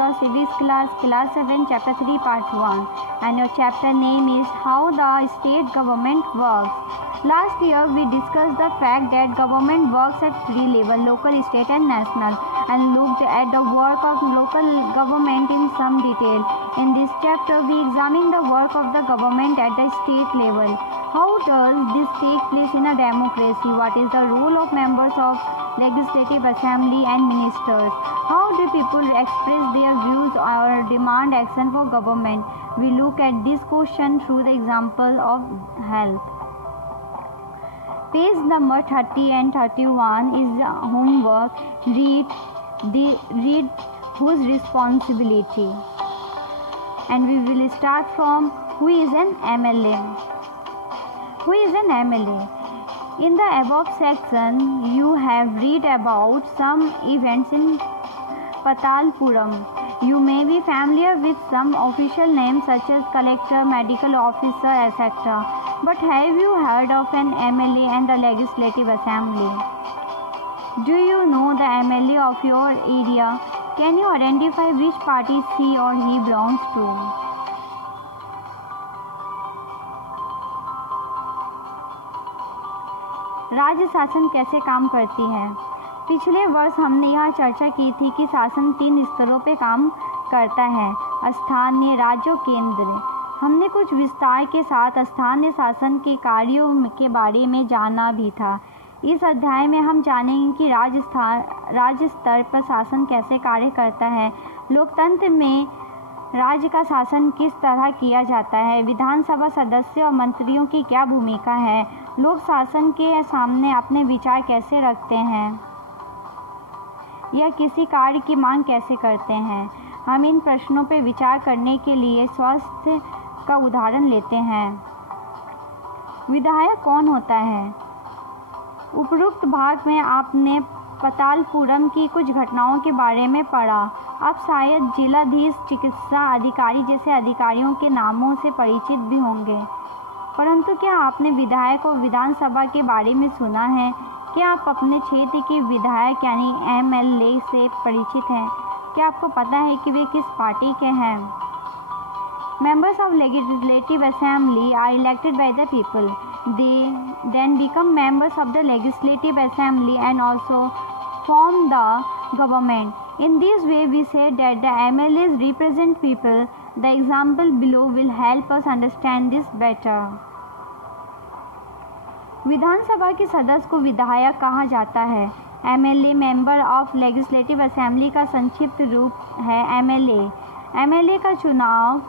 your civics class 7, chapter 3, part 1, and your chapter name is How the State Government Works. Last year we discussed the fact that government works at 3 levels, local, state and national, and looked at the work of local government in some detail. In this chapter we examine the work of the government at the state level. How does this take place in a democracy? What is the role of members of legislative assembly and ministers? How do people express their views or demand action for government? We look at this question through the example of health. Page number 30 and 31 is homework. Read whose responsibility. And we will start from who is an MLA. Who is an MLA? In the above section, you have read about some events in Patalpuram. You may be familiar with some official names such as collector, medical officer, etc. But have you heard of an MLA and the legislative assembly? Do you know the MLA of your area? Can you identify which party she or he belongs to? राज्य शासन कैसे काम करती है? पिछले वर्ष हमने यहाँ चर्चा की थी कि शासन 3 स्तरों पे काम करता है, स्थानीय, राज्य और केंद्र। हमने कुछ विस्तार के साथ स्थानीय शासन के कार्यों के बारे में जाना भी था। इस अध्याय में हम जानेंगे कि राज्य स्तर पर शासन कैसे कार्य करता है, लोकतंत्र में राज्य का शासन किस तरह किया जाता है, विधानसभा सदस्य और मंत्रियों की क्या भूमिका है, लोग शासन के सामने अपने विचार कैसे रखते हैं या किसी कार्य की मांग कैसे करते हैं। हम इन प्रश्नों पर विचार करने के लिए स्वास्थ्य का उदाहरण लेते हैं। विधायक कौन होता है? उपरोक्त भाग में आपने पतालपुरम की कुछ घटनाओं के बारे में पढ़ा। आप शायद जिलाधीश, चिकित्सा अधिकारी जैसे अधिकारियों के नामों से परिचित भी होंगे, परंतु क्या आपने विधायक और विधानसभा के बारे में सुना है? क्या आप अपने क्षेत्र के विधायक यानी MLA से परिचित हैं? क्या आपको पता है कि वे किस पार्टी के हैं? Members of legislative assembly are elected by the people. They then become members of the legislative assembly and also form the government. In this way, we say that the MLAs represent people. The example below will help us understand this better. विधानसभा के सदस्य को विधायक कहा जाता है। MLA member of legislative assembly का संक्षिप्त रूप है MLA। MLA का चुनाव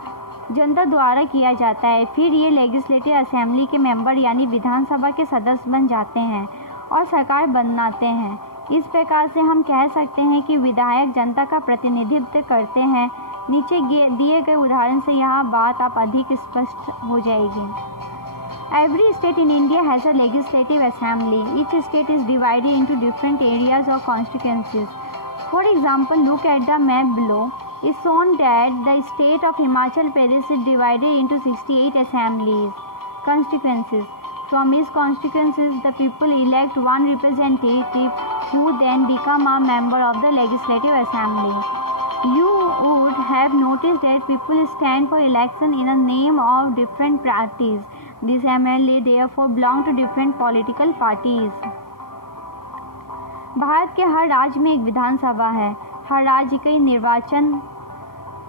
जनता द्वारा किया जाता है, फिर ये लेजिस्लेटिव असेंबली के मेंबर यानी विधानसभा के सदस्य बन जाते हैं और सरकार बनाते हैं। इस प्रकार से हम कह सकते हैं कि विधायक जनता का प्रतिनिधित्व करते हैं। नीचे दिए गए उदाहरण से यह बात आप अधिक स्पष्ट हो जाएगी। Every state in India has a legislative assembly. Each state is divided into different areas or constituencies. For example, look at the map below. It's shown that the state of Himachal Pradesh is divided into 68 assemblies, constituencies. From each constituencies, the people elect one representative who then become a member of the legislative assembly. You would have noticed that people stand for election in the name of different parties. These MLA therefore belong to different political parties. Bharat के हर राज्य में एक विधानसभा है। हर राज्य कई निर्वाचन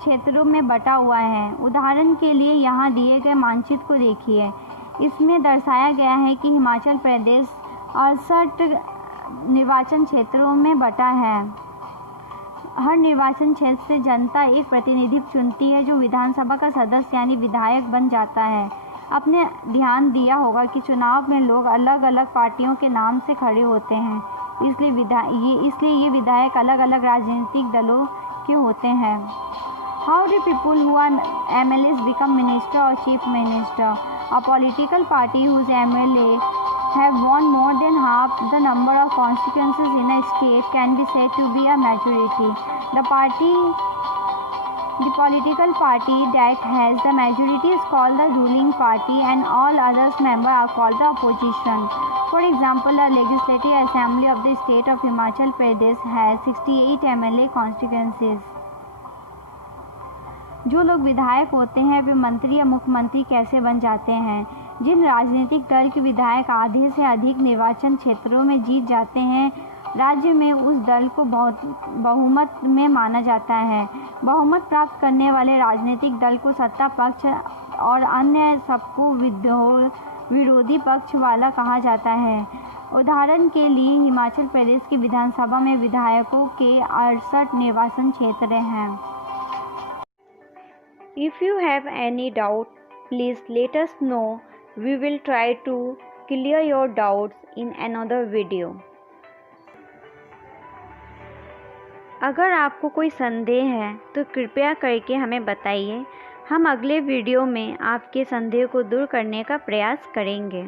क्षेत्रों में बटा हुआ है। उदाहरण के लिए यहाँ दिए गए मानचित्र को देखिए। इसमें दर्शाया गया है कि हिमाचल प्रदेश 68 निर्वाचन क्षेत्रों में बटा है। हर निर्वाचन क्षेत्र से जनता एक प्रतिनिधि चुनती है जो विधानसभा का सदस्य यानी विधायक बन जाता है। आपने ध्यान दिया होगा कि चुनाव में लोग अलग अलग पार्टियों के नाम से खड़े होते हैं, इसलिए ये विधायक अलग अलग राजनीतिक दलों के होते हैं। How do people who are MLAs become minister or chief minister? A political party whose MLA have won more than half the number of constituencies in a state can be said to be a majority. The political party that has the majority is called the ruling party and all others members are called the opposition. For example, the Legislative Assembly of the state of Himachal Pradesh has 68 MLA constituencies. जो लोग विधायक होते हैं वे मंत्री या मुख्यमंत्री कैसे बन जाते हैं? जिन राजनीतिक दल के विधायक आधे से अधिक निर्वाचन क्षेत्रों में जीत जाते हैं, राज्य में उस दल को बहुमत में माना जाता है। बहुमत प्राप्त करने वाले राजनीतिक दल को सत्ता पक्ष और अन्य सबको विरोधी पक्ष वाला कहा जाता है। उदाहरण के लिए हिमाचल प्रदेश की विधानसभा में विधायकों के 68 निर्वाचन क्षेत्र हैं। If you have any doubt, please let us know. We will try to clear your doubts in another video. अगर आपको कोई संदेह है तो कृपया करके हमें बताइए। हम अगले वीडियो में आपके संदेह को दूर करने का प्रयास करेंगे।